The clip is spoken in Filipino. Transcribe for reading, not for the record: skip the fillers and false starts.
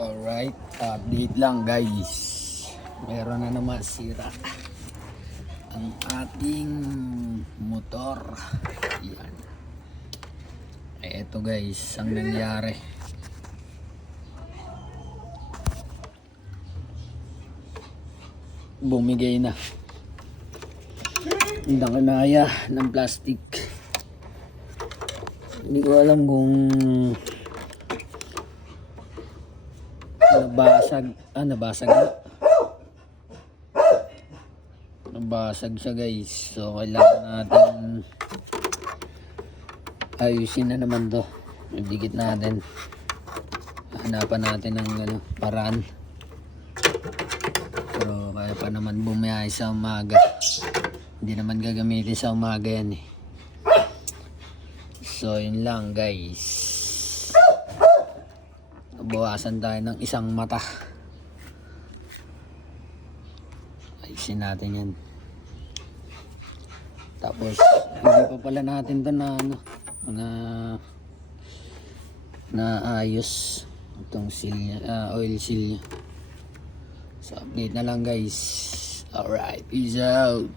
Alright, update lang guys. Meron na naman sira ang ating motor. Yan. Eto guys, ang nangyari. Bumigay na. Hindi na kinaya ng plastic. Hindi ko alam kung nabasag siya guys. So kailangan natin ayusin na naman to. Idikit natin, hanapan natin ng paraan. Pero kaya pa naman bumiyahe sa umaga. Hindi naman gagamitin sa umaga yan eh. So yun lang guys, bawasan tayo ng isang mata. Ayusin natin yan. Tapos hindi pa pala natin to na ayos itong seal niya, oil seal niya. So update na lang guys. Alright, peace out.